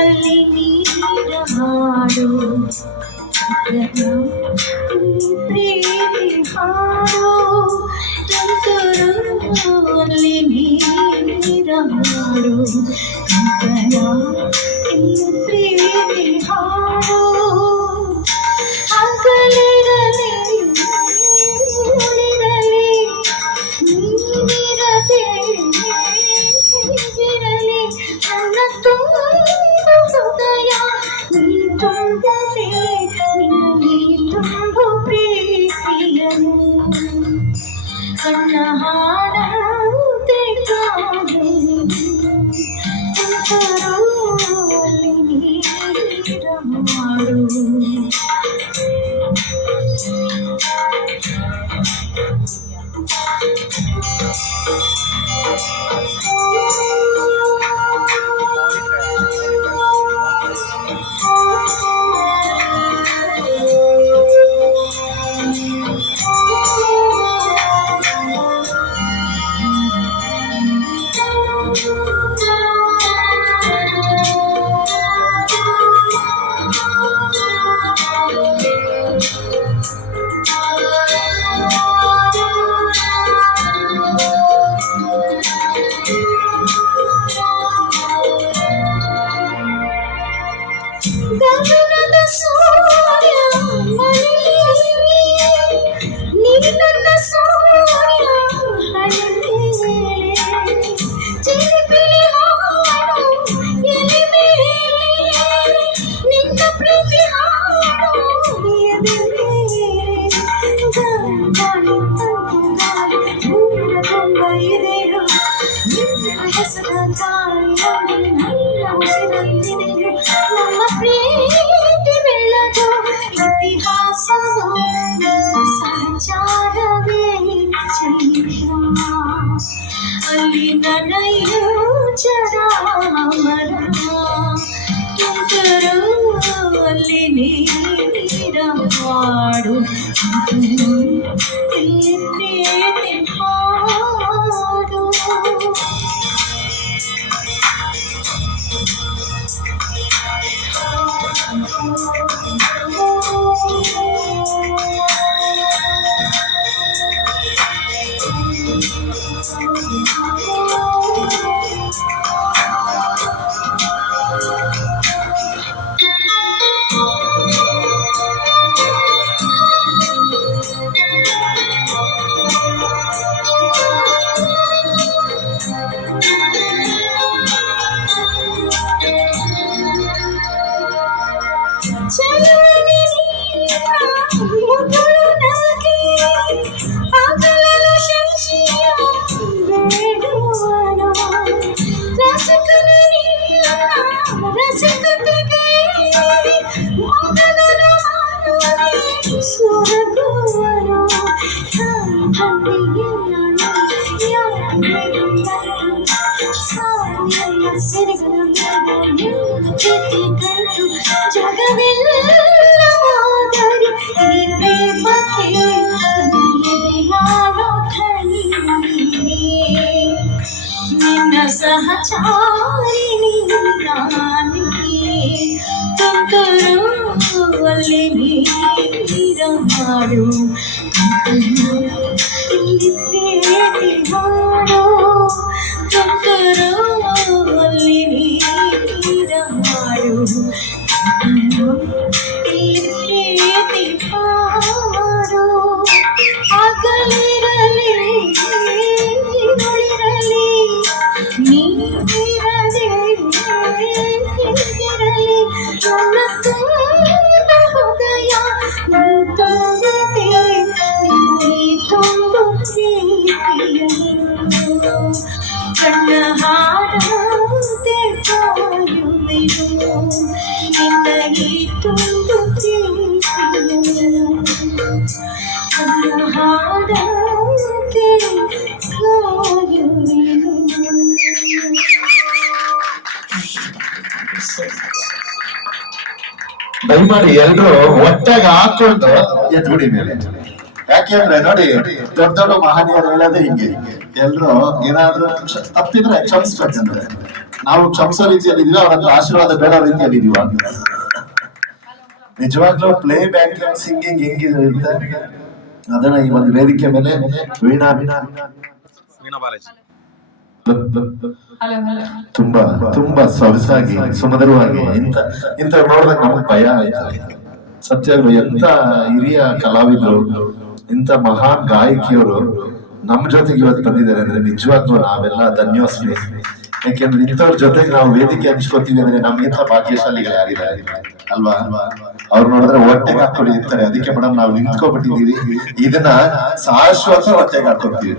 ಅಲ್ಲಿ ನೀರ ಹಾಡು ಪ್ರೀತಿ ಹಾಡು ಅಲ್ಲಿ ನೀರ ಹಾಡು ಪ್ರೀತಿ ಹಾಡು ಹಗಲಿರಲಿ ಉಳಿರಲಿ ನೀನಿರದೆ ಇರಲಿ ನನ್ನ ತುಂಬ ಹೃದಯ ನೀ ತುಂಬಲೇ ನಿನ್ನಲ್ಲಿ ತುಂಬು ಪ್ರೀತಿಯನು ಕಣ್ಣ ಹಾಡಂತೆ ಕಾದೆ ಅಂತರಲ್ಲಿ ನೀರ ಮಾಡು ಗಗನದ ಸೂರ್ಯ ಮನೆಯಲ್ಲಿ ನೀ ನನ್ನ ಸೂರ್ಯ ಹಳೆಯಲ್ಲಿ ಚಿಲಿಪಿಲಿ ಹಾಡು ಎಲೆ ಮೇಲೆ ನಿನ್ನ ಪ್ರೀತಿ ಹಾಡು ಎದೆ ಮೇಲೆ ಗಾಳಿ ತಂಗಾಳಿ ದೂರ ತುಂಬ ಇದೆಯೋ ನಿನ್ನ ಹೆಸರ ಗಾಳಿ ನನ್ನ ಉಸಿರಲ್ಲಿದೆಯೋ ನಮ್ಮ ಪ್ರೀತಿ ಬೆಳೆದು ಇತಿಹಾಸವು ಸಂಚಾರವೇ ಚೈತ್ರ ಅಲ್ಲಿ ನಡೆಯೋ ಜರಾಮರ ತುಂತರು ಅಲ್ಲಿ ನೀರ ಹಾಡು ಇಲ್ಲಿ ಪ್ರೀತಿ ಹಾಡು ಚಲನೆ ಮುಗುಳು ನಗೆ ಆಗಲಲು ಶಶಿಯ ಬೇಡುವನು ರಸಕನ ರಸಕತೆಗೆ ಮೊದಲನು ಮಾಡುವೆ ಸ್ವರ್ಗವನು ಹಂದಿಗೆ ಸಾಯಲ್ಲ ಸೆರೆಗಳ ಜಗವೆಲ್ಲ ಮಾದರಿ ಈ ಪ್ರೇಮಕ್ಕೆ ಯಾರೋ ಖನಿ ನಿನ್ನ ಸಹಚಾರಿಣಿ ನಾನಿಗೆ ತುಂತರು ಅಲ್ಲಿ ನೀರ ಮಾಡು ಇಲ್ಲಿ ಪ್ರೀತಿ ಮಾಡು ತುಂತರು ಅಲ್ಲಿ ನೀರ ಮಾಡು ಇಲ್ಲಿ ಪ್ರೀತಿ ಮಾಡು ಹಗಲಿರಲಿ ಉಳಿರಲಿ ನೀರದೆ ಇರಲಿ ನನ್ನ ತುಂಬ ಹೃದಯ ನೀ ತುಂಬದೆ ನೀ ತುಂಬು ಪ್ರೀತಿಯನು ಕಣ್ಣ ಹಾಡಂತೆ ಕಾಯುವೆನು ನಿನ್ನಗೆ ತುಂಬು ಪ್ರೀತಿಯನು ಕಣ್ಣ ಹಾಡಂತೆ ಕಾಯುವೆನು. ದಯಮಾಡಿ ಎಲ್ರು ಒಟ್ಟಾಗಿ ಹಾಕೊಂಡು ಎದ್ಬಿಡಿ ಮೇಲೆ. ಯಾಕೆಂದ್ರೆ ನೋಡಿ, ದೊಡ್ಡ ದೊಡ್ಡ ಮಹನೀಯರು ಹೇಳೋದೇ ಹಿಂಗೆ, ಎಲ್ರು ಏನಾದ್ರೂ ತಪ್ಪಿದ್ರೆ ಕ್ಷಮಿಸ್ಬೇಕಂದ್ರೆ ನಾವು ಕ್ಷಮಿಸೋ ರೀತಿಯಲ್ಲಿ ಇದೀವಿ, ಅವ್ರ ಹತ್ರ ಆಶೀರ್ವಾದ ಬೇಡ ರೀತಿಯಲ್ಲಿ ಇದೀವ. ನಿಜವಾಗ್ಲೂ ಪ್ಲೇ ಬ್ಯಾಕ್ ಸಿಂಗಿಂಗ್ ಹೆಂಗಿರುತ್ತೆ ಅದನ್ನ ಈ ಒಂದು ವೇದಿಕೆ ಮೇಲೆ ವೀಣಾ ಬಾಲಾಜಿ ತುಂಬಾ ತುಂಬಾ ಸೊಗಸಾಗಿ ಸುಮಧುರವಾಗಿ ಇಂತ ನೋಡಿದಾಗ ನಮಗ್ ಭಯ ಆಯ್ತು. ಸತ್ಯಗಳು ಎಂತ ಹಿರಿಯ ಕಲಾವಿದರು, ಇಂತ ಮಹಾನ್ ಗಾಯಕಿಯವರು ನಮ್ಮ ಜೊತೆಗೆ ಇವತ್ತು ಬಂದಿದ್ದಾರೆ ಅಂದ್ರೆ ನಿಜವಾಗ್ಲೂ ನಾವೆಲ್ಲ ಧನ್ಯೋಸ್ಮಿ. ಯಾಕೆಂದ್ರೆ ಇಂಥವ್ರ ಜೊತೆಗೆ ನಾವು ವೇದಿಕೆ ಹಂಚ್ಕೋತೀವಿ ಅಂದ್ರೆ ನಮ್ಗಿಂತ ಭಾಗ್ಯಶಾಲಿಗಳು ಯಾರಿದ್ದಾರೆ ಅಲ್ವಾ? ಅವ್ರು ನೋಡಿದ್ರೆ ಹೊಟ್ಟೆಗೆ ಹಾಕೊಂಡು ಇರ್ತಾರೆ. ಅದಕ್ಕೆ ಮೇಡಮ್ ನಾವು ನಿಂತ್ಕೊಬಿಟ್ಟಿದೀವಿ, ಇದನ್ನ ಶಾಶ್ವತ ಹೊಟ್ಟೆಗೆ ಹಾಕೋತೀವಿ.